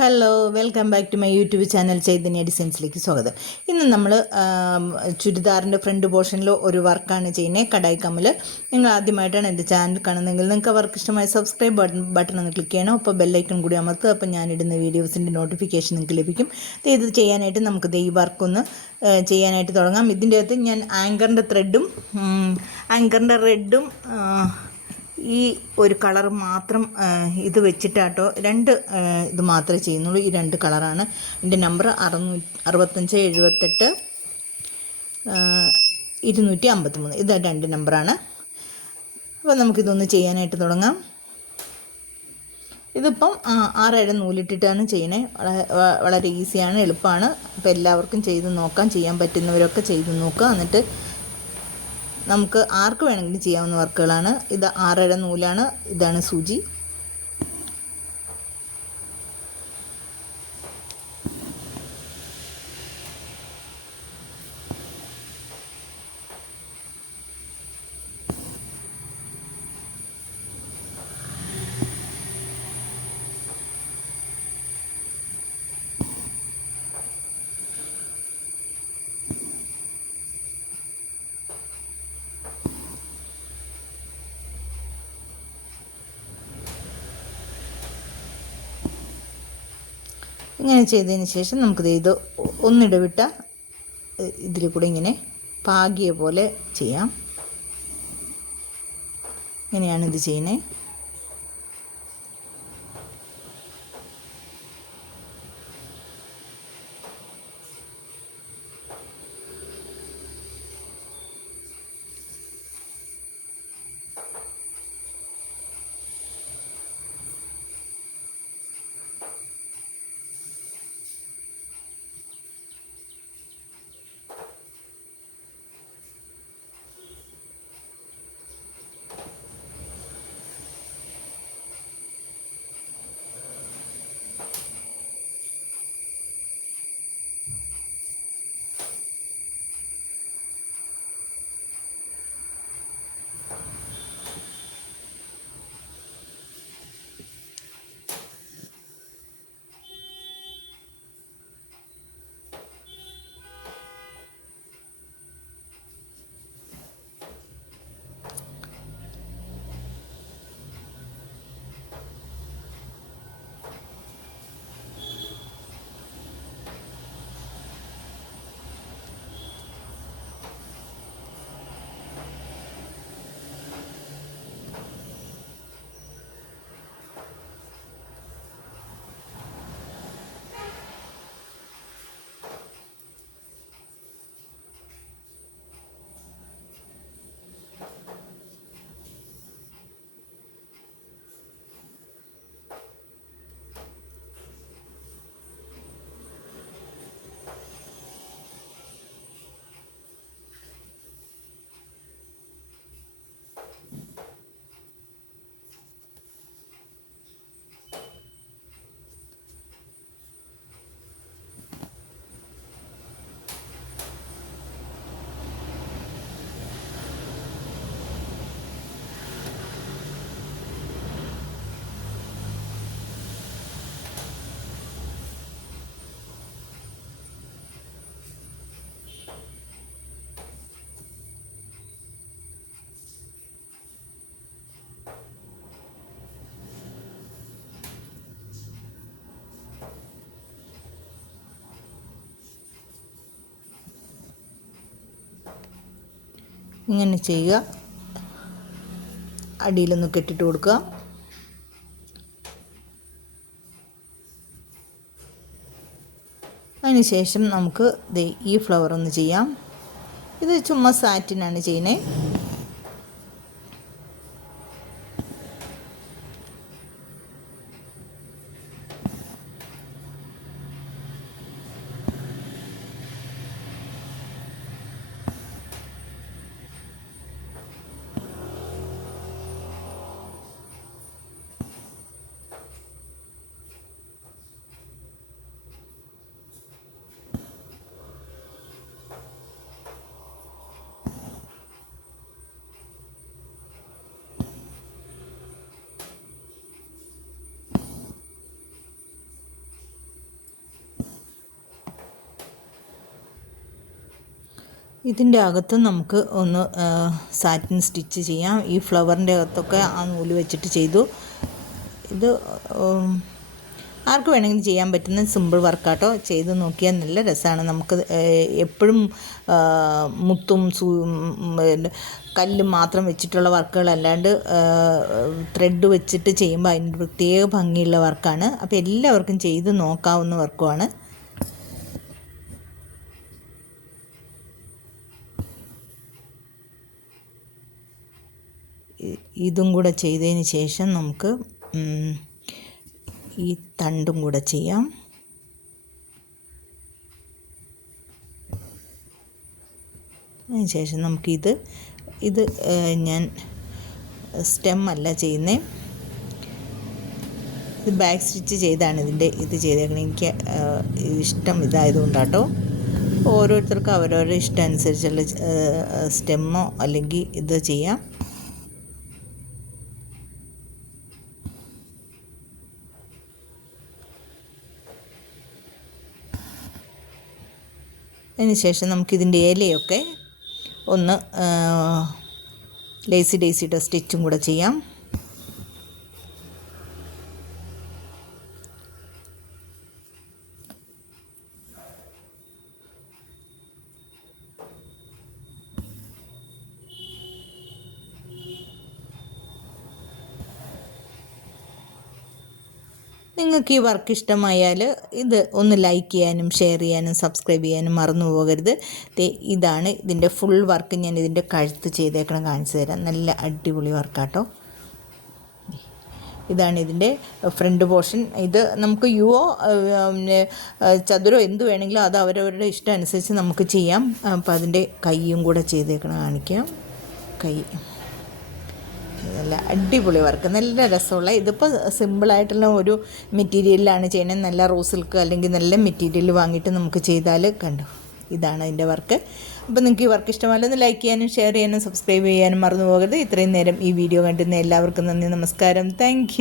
Hello, welcome back to my YouTube channel Chaitanya ഡിസൈൻസിലേക്ക് സ്വാഗതം. ഇന്ന് നമ്മൾ ചുരിദാറിൻ്റെ ഫ്രണ്ട് പോർഷനിൽ ഒരു വർക്കാണ് ചെയ്യുന്നത്, കടായി കമ്മൽ. നിങ്ങൾ ആദ്യമായിട്ടാണ് എൻ്റെ ചാനൽ കാണുന്നതെങ്കിൽ നിങ്ങൾക്ക് വർക്ക് ഇഷ്ടമായ സബ്സ്ക്രൈബ് ബട്ടൺ ഒന്ന് ക്ലിക്ക് ചെയ്യണം. അപ്പോൾ ബെല്ലൈക്കൺ കൂടി അമർത്തുക. അപ്പോൾ ഞാനിടുന്ന വീഡിയോസിൻ്റെ നോട്ടിഫിക്കേഷൻ നിങ്ങൾക്ക് ലഭിക്കും. ഇത് ചെയ്യാനായിട്ട് നമുക്ക് ഈ വർക്കൊന്ന് ചെയ്യാനായിട്ട് തുടങ്ങാം. ഇതിൻ്റെ അകത്ത് ഞാൻ ആങ്കറിൻ്റെ ത്രെഡും ആങ്കറിൻ്റെ റെഡും ഈ ഒരു കളർ മാത്രം ഇത് വെച്ചിട്ടാട്ടോ ഇത് മാത്രമേ ചെയ്യുന്നുള്ളൂ. ഈ രണ്ട് കളറാണ്. എൻ്റെ നമ്പർ 6578 253. ഇത് രണ്ട് നമ്പറാണ്. അപ്പോൾ നമുക്കിതൊന്ന് ചെയ്യാനായിട്ട് തുടങ്ങാം. ഇതിപ്പം 6 നൂലിട്ടിട്ടാണ് ചെയ്യണേ. വളരെ ഈസിയാണ്, എളുപ്പമാണ്. അപ്പോൾ എല്ലാവർക്കും ചെയ്ത് നോക്കാം. ചെയ്യാൻ പറ്റുന്നവരൊക്കെ ചെയ്ത് നോക്കുക. എന്നിട്ട് നമുക്ക് ആർക്ക് വേണമെങ്കിലും ചെയ്യാവുന്ന വർക്കുകളാണ്. ഇത് 6 നൂലാണ്. ഇതാണ് സൂചി. ഇങ്ങനെ ചെയ്തതിന് ശേഷം നമുക്കിത് ഒന്നിടവിട്ട ഇതിൽ കൂടെ ഇങ്ങനെ പാകിയ പോലെ ചെയ്യാം. ഇങ്ങനെയാണ് ഇത് ചെയ്യുന്നത്. ഇങ്ങനെ ചെയ്യുക. അടിയിലൊന്ന് കെട്ടിട്ട് കൊടുക്കുക. അതിന് ശേഷം നമുക്ക് ഈ ഫ്ലവർ ഒന്ന് ചെയ്യാം. ഇത് ചുമ്മാ സാറ്റിനാണ് ചെയ്യുന്നത്. ഇതിൻ്റെ അകത്ത് നമുക്ക് ഒന്ന് സാറ്റിൻ സ്റ്റിച്ച് ചെയ്യാം. ഈ ഫ്ലവറിൻ്റെ അകത്തൊക്കെ ആ നൂല് വെച്ചിട്ട് ചെയ്തു. ഇത് ആർക്ക് വേണമെങ്കിലും ചെയ്യാൻ പറ്റുന്ന സിമ്പിൾ വർക്കാട്ടോ. ചെയ്ത് നോക്കിയാൽ നല്ല രസമാണ്. നമുക്ക് എപ്പോഴും മുത്തും കല്ലും മാത്രം വെച്ചിട്ടുള്ള വർക്കുകളല്ലാണ്ട് ത്രെഡ് വെച്ചിട്ട് ചെയ്യുമ്പോൾ അതിന് പ്രത്യേക ഭംഗിയുള്ള വർക്കാണ്. അപ്പോൾ എല്ലാവർക്കും ചെയ്ത് നോക്കാവുന്ന വർക്കുമാണ്. ഇതും കൂടെ ചെയ്തതിന് ശേഷം നമുക്ക് ഈ തണ്ടും കൂടെ ചെയ്യാം. അതിന് ശേഷം നമുക്കിത് ഞാൻ സ്റ്റെം അല്ല ചെയ്യുന്നത്, ഇത് ബാക്ക് സ്റ്റിച്ച് ചെയ്താണ് ഇത് ചെയ്തേക്കുന്നത്. എനിക്ക് ഇഷ്ടം ഇതായതുകൊണ്ടാട്ടോ. ഓരോരുത്തർക്കും അവരവരുടെ ഇഷ്ടം അനുസരിച്ചുള്ള സ്റ്റെമ്മോ അല്ലെങ്കിൽ ഇത് ചെയ്യാം. അതിനുശേഷം നമുക്കിതിൻ്റെ ഇലയൊക്കെ ഒന്ന് ഡേസിയുടെ സ്റ്റിച്ചും കൂടെ ചെയ്യാം. നിങ്ങൾക്ക് ഈ വർക്ക് ഇഷ്ടമായാൽ ഇത് ഒന്ന് ലൈക്ക് ചെയ്യാനും ഷെയർ ചെയ്യാനും സബ്സ്ക്രൈബ് ചെയ്യാനും മറന്നു പോകരുത്. ഇതാണ് ഇതിൻ്റെ ഫുൾ വർക്ക്. ഞാൻ ഇതിൻ്റെ കഴുത്ത് ചെയ്തേക്കണം കാണിച്ചു തരാം. നല്ല അടിപൊളി വർക്കാട്ടോ. ഇതാണ് ഇതിൻ്റെ ഫ്രണ്ട് പോർഷൻ. ഇത് നമുക്ക് യുവോ ചതുരോ എന്ത് വേണമെങ്കിലും അത് അവരവരുടെ ഇഷ്ടം അനുസരിച്ച് നമുക്ക് ചെയ്യാം. അപ്പോൾ അതിൻ്റെ കൈയും കൂടെ ചെയ്തേക്കണം കാണിക്കാം. കൈ നല്ല അടിപൊളി വർക്ക്, നല്ല രസമുള്ള. ഇതിപ്പോൾ സിമ്പിളായിട്ടുള്ള ഒരു മെറ്റീരിയലിലാണ് ചെയ്യുന്നത്. നല്ല റോസ് സിൽക്ക് അല്ലെങ്കിൽ നല്ല മെറ്റീരിയൽ വാങ്ങിയിട്ട് നമുക്ക് ചെയ്താൽ കണ്ടു. ഇതാണ് അതിൻ്റെ വർക്ക്. അപ്പോൾ നിങ്ങൾക്ക് ഈ വർക്ക് ഇഷ്ടമല്ല ഒന്ന് ലൈക്ക് ചെയ്യാനും ഷെയർ ചെയ്യാനും സബ്സ്ക്രൈബ് ചെയ്യാനും മറന്നു പോകരുത്. ഇത്രയും നേരം ഈ വീഡിയോ കണ്ടിരുന്ന എല്ലാവർക്കും നന്ദി, നമസ്കാരം, താങ്ക്